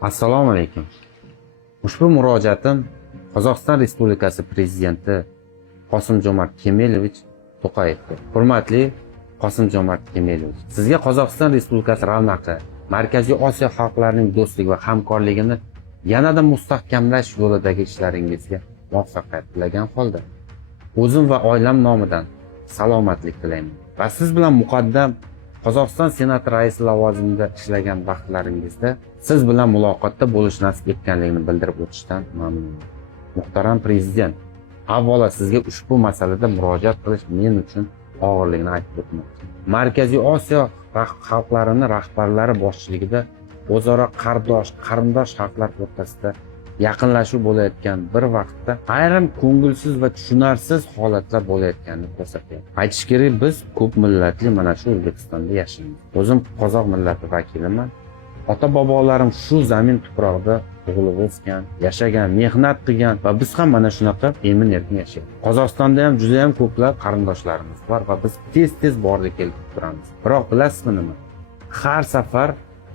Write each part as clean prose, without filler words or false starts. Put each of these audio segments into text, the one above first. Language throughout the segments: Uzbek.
Assalomu alaykum. Ushbu murojaatim Qozog'iston Respublikasi Prezidenti Qosim-Jo'mart Kemelovich To'qayevga. Hurmatli Qosim-Jo'mart Kemelovich, sizga Qozog'iston Respublikasi ravnaqi, Markaziy Osiyo xalqlarining do'stligi va hamkorligini yanada mustahkamlash yo'lidagi ishlaringizga muvaffaqiyat tilagan holda o'zim va oilam nomidan salomatlik tilayman. Va siz bilan muqaddam Qozog'iston Senati raisi lavozimida ishlagan vaqtlaringizda siz bilan muloqotda bo'lish nasib etganligini bildirib o'tishdan mamnunman. Muhtaram Prezident, avvalo sizga ushbu masalada murojaat qilish men uchun og'irligini aytib o'tmoqchi. Markaziy Osiyo xalqlarini rahbarlari boshchiligida o'zaro qarindosh xalqlar o'rtasida yaqinlashuv bo'layotgan bir vaqtda ayrim ko'ngilsiz va tushunarsiz holatlar bo'layotganini ko'rsatadi. Aytish kerak, biz ko'p millatli mana shu O'zbekistonda yashaymiz. O'zim qozoq millati vakiliman. Ota-bobolarim shu zamin tuprog'ida tug'ilib o'sgan, yashagan, mehnat qilgan va biz ham mana shunaqa emin-erkin yashaymiz. Qozog'istonda ham juda ham ko'plab qarindoshlarimiz bor va biz tez borib kelib turamiz. Biroq bilasizmi nima? Har safar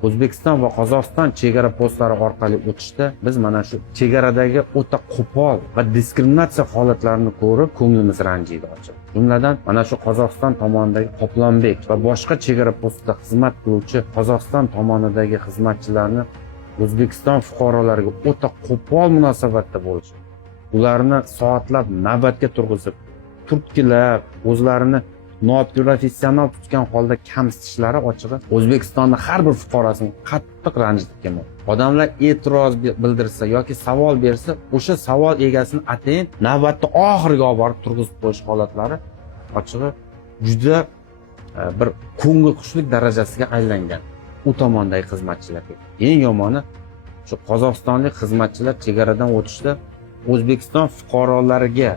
O'zbekiston va Qozog'iston chegara postlari orqali o'tishda biz mana shu chegaradagi o'ta qo'pol va diskriminatsiya holatlarini ko'rib ko'nglimiz ranjiydi ochiq. Jumladan mana shu Qozog'iston tomonidagi Qoplonbek va boshqa chegara postida xizmat qiluvchi Qozog'iston tomonidagi xizmatchilarni O'zbekiston fuqarolariga o'ta qo'pol munosabatda bo'lishi, ularni soatlab navbatga turg'izib, turtkilab, o'zlarini noprofessional tutgan holda kamsitishlari ochig'i O'zbekistonning har bir fuqarosini qattiq ranjitib kelmoqda. Odamlar e'tiroz bildirsa yoki savol bersa, o'sha savol egasini atayin navbatda oxiriga olib borib turg'izib qo'yish holatlari ochig'i juda bir ko'ngil xushlik darajasiga aylangan u tomondagi xizmatchilarga. Eng yomoni shu qozog'istonlik xizmatchilar chegaradan o'tishda O'zbekiston fuqarolariga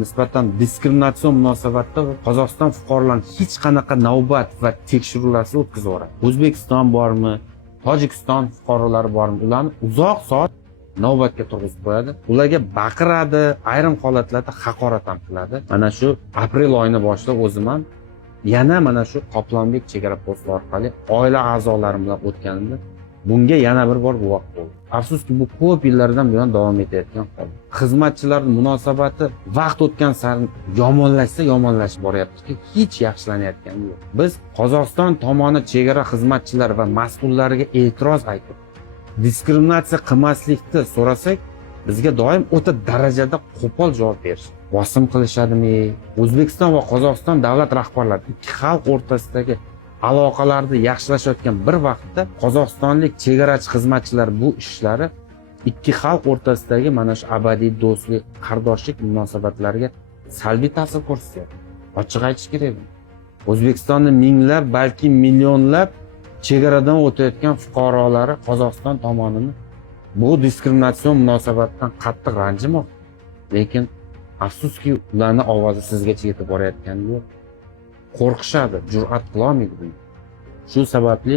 nisbatan diskriminatsion munosabatda Qozog'iston fuqarolarini hech qanaqa navbat va tekshiruvlarsiz o'tkazib yuboradi. O'zbekiston bormi, Tojikiston fuqarolari bormi, ularni uzoq soat navbatga turg'izib qo'yadi. Ularga baqiradi, ayrim holatlarda haqorat ham qiladi. Mana shu aprel oyini boshlab o'zim ham yana mana shu Qoplonbek chegara posti orqali oila a'zolarim bilan o'tganimda bunga yana bir bor guvoh bo'ldim. Afsuski bu ko'p yillardan buyon davom etayotgan hol. Xizmatchilarning munosabati vaqt o'tgan sari yomonlashib boryaptiki, hech yaxshilanayotgani yo'q. Biz Qozog'iston tomoni chegara xizmatchilari va mas'ullariga e'tiroz aytib, diskriminatsiya qilmaslikni so'rasak, bizga doim o'ta darajada qo'pol javob berishadi. Bosim qilishadimi? O'zbekiston va Qozog'iston davlat rahbarlari ikki xalq o'rtasidagi aloqalarni yaxshilashayotgan bir vaqtda qozog'istonlik chegarachi xizmatchilar bu ishlari ikki xalq o'rtasidagi mana shu abadiy do'stlik, qardoshlik munosabatlariga salbiy ta'sir ko'rsatyapti. Ochiq aytish kerak. O'zbekistonning minglab, balki millionlab chegaradan o'tayotgan fuqarolari Qozog'iston tomonini bu diskriminatsion munosabatdan qattiq ranjimoqda. Lekin afsuski ularning ovozi sizgacha yetib borayotgani yo'q. Qo'rqishadi, jur'at qila olmaydi. Shu sababli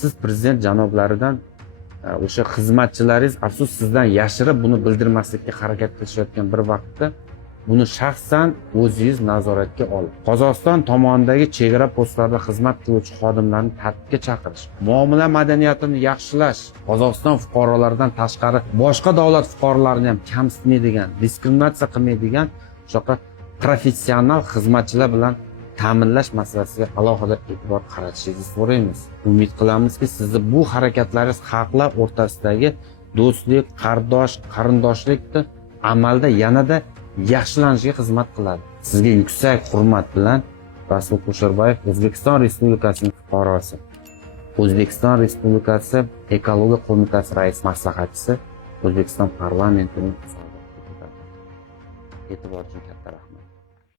siz prezident janoblaridan o'sha xizmatchilaringiz afsus sizdan yashirib buni bildirmaslikka harakat qilishayotgan bir vaqtda buni shaxsan o'zingiz nazoratga olib, Qozog'iston tomonidagi chegara postlarida xizmat qiluvchi xodimlarni tartibga chaqirish, muomala madaniyatini yaxshilash, Qozog'iston fuqarolaridan tashqari boshqa davlat fuqarolarini ham kamsitmaydigan, diskriminatsiya qilmaydigan o'sha professional xizmatchilar bilan ta'minlash masalasiga alohida e'tibor qaratishingizni so'raymiz. Umid qilamizki, sizni bu harakatlaringiz xalqlar o'rtasidagi do'stlik, qarindoshlikni amalda yanada yaxshilanishiga xizmat qiladi. Sizga yuksak hurmat bilan Rasul Kusherbayev, O'zbekiston Respublikasining fuqarosi, O'zbekiston Respublikasi Ekologiya qo'mitasi rais maslahatchisi, O'zbekiston parlamentining e'tibor uchun katta rahmat.